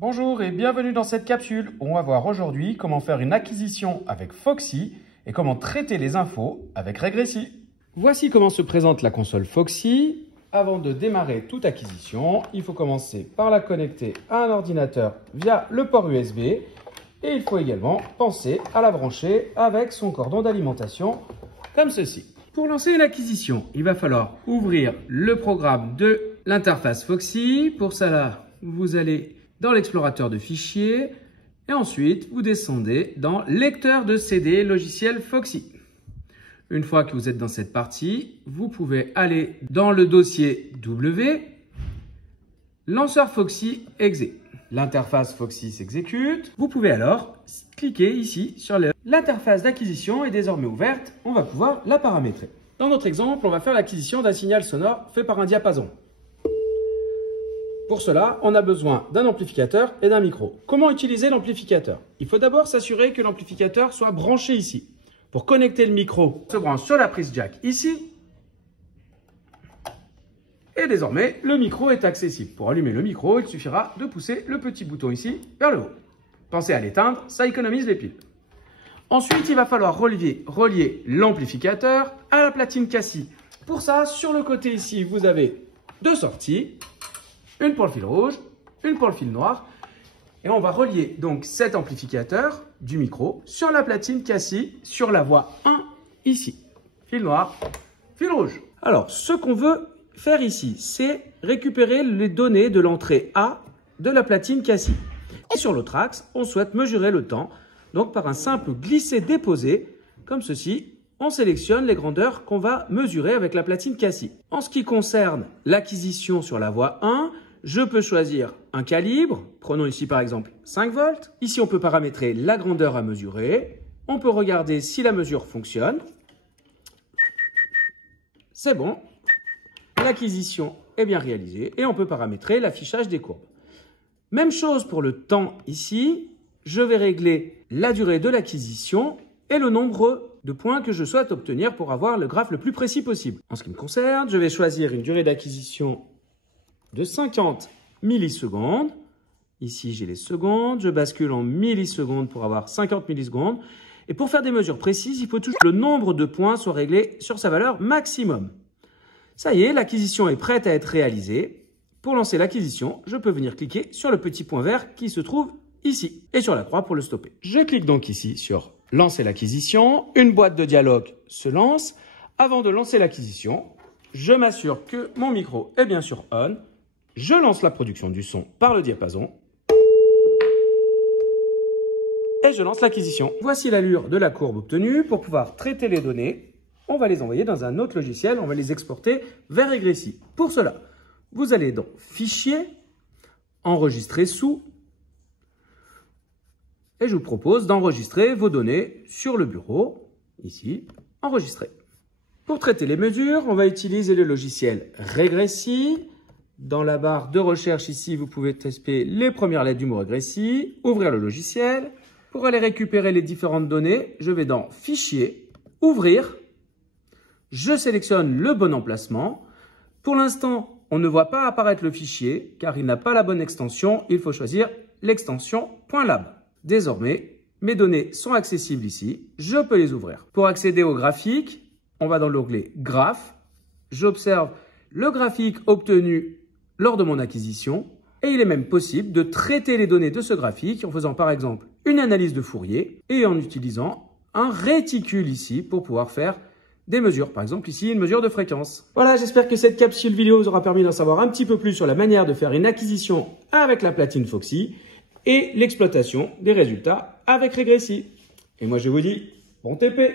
Bonjour et bienvenue dans cette capsule où on va voir aujourd'hui comment faire une acquisition avec Foxy et comment traiter les infos avec Regressi. Voici comment se présente la console Foxy. Avant de démarrer toute acquisition, il faut commencer par la connecter à un ordinateur via le port USB et il faut également penser à la brancher avec son cordon d'alimentation comme ceci. Pour lancer une acquisition, il va falloir ouvrir le programme de l'interface Foxy. Pour cela, vous allez dans l'explorateur de fichiers et ensuite vous descendez dans lecteur de CD logiciel Foxy. Une fois que vous êtes dans cette partie, vous pouvez aller dans le dossier W, lanceur Foxy exe. L'interface Foxy s'exécute. Vous pouvez alors cliquer ici sur l'interface d'acquisition est désormais ouverte. On va pouvoir la paramétrer. Dans notre exemple, on va faire l'acquisition d'un signal sonore fait par un diapason. Pour cela, on a besoin d'un amplificateur et d'un micro. Comment utiliser l'amplificateur? Il faut d'abord s'assurer que l'amplificateur soit branché ici. Pour connecter le micro, on se branche sur la prise jack ici. Et désormais, le micro est accessible. Pour allumer le micro, il suffira de pousser le petit bouton ici vers le haut. Pensez à l'éteindre, ça économise les piles. Ensuite, il va falloir relier l'amplificateur à la platine Cassis. Pour ça, sur le côté ici, vous avez deux sorties. Une pour le fil rouge, une pour le fil noir. Et on va relier donc cet amplificateur du micro sur la platine Cassis sur la voie 1 ici. Fil noir, fil rouge. Alors, ce qu'on veut faire ici, c'est récupérer les données de l'entrée A de la platine Cassis. Et sur l'autre axe, on souhaite mesurer le temps. Donc, par un simple glisser-déposer, comme ceci, on sélectionne les grandeurs qu'on va mesurer avec la platine Cassis. En ce qui concerne l'acquisition sur la voie 1, je peux choisir un calibre, prenons ici par exemple 5 volts. Ici, on peut paramétrer la grandeur à mesurer. On peut regarder si la mesure fonctionne. C'est bon, l'acquisition est bien réalisée et on peut paramétrer l'affichage des courbes. Même chose pour le temps ici, je vais régler la durée de l'acquisition et le nombre de points que je souhaite obtenir pour avoir le graphe le plus précis possible. En ce qui me concerne, je vais choisir une durée d'acquisition de 50 millisecondes. Ici, j'ai les secondes. Je bascule en millisecondes pour avoir 50 millisecondes. Et pour faire des mesures précises, il faut toujours que le nombre de points soit réglé sur sa valeur maximum. Ça y est, l'acquisition est prête à être réalisée. Pour lancer l'acquisition, je peux venir cliquer sur le petit point vert qui se trouve ici et sur la croix pour le stopper. Je clique donc ici sur lancer l'acquisition. Une boîte de dialogue se lance. Avant de lancer l'acquisition, je m'assure que mon micro est bien sûr on. Je lance la production du son par le diapason. Et je lance l'acquisition. Voici l'allure de la courbe obtenue. Pour pouvoir traiter les données, on va les envoyer dans un autre logiciel. On va les exporter vers Regressi. Pour cela, vous allez dans Fichier, Enregistrer sous. Et je vous propose d'enregistrer vos données sur le bureau. Ici, Enregistrer. Pour traiter les mesures, on va utiliser le logiciel Regressi. Dans la barre de recherche ici, vous pouvez taper les premières lettres du mot Regressi, ouvrir le logiciel. Pour aller récupérer les différentes données, je vais dans Fichier, Ouvrir. Je sélectionne le bon emplacement. Pour l'instant, on ne voit pas apparaître le fichier car il n'a pas la bonne extension. Il faut choisir l'extension .lab. Désormais, mes données sont accessibles ici. Je peux les ouvrir. Pour accéder au graphique, on va dans l'onglet Graphes. J'observe le graphique obtenu lors de mon acquisition et il est même possible de traiter les données de ce graphique en faisant par exemple une analyse de Fourier et en utilisant un réticule ici pour pouvoir faire des mesures. Par exemple ici une mesure de fréquence. Voilà, j'espère que cette capsule vidéo vous aura permis d'en savoir un petit peu plus sur la manière de faire une acquisition avec la platine Foxy et l'exploitation des résultats avec Regressi. Et moi je vous dis bon TP!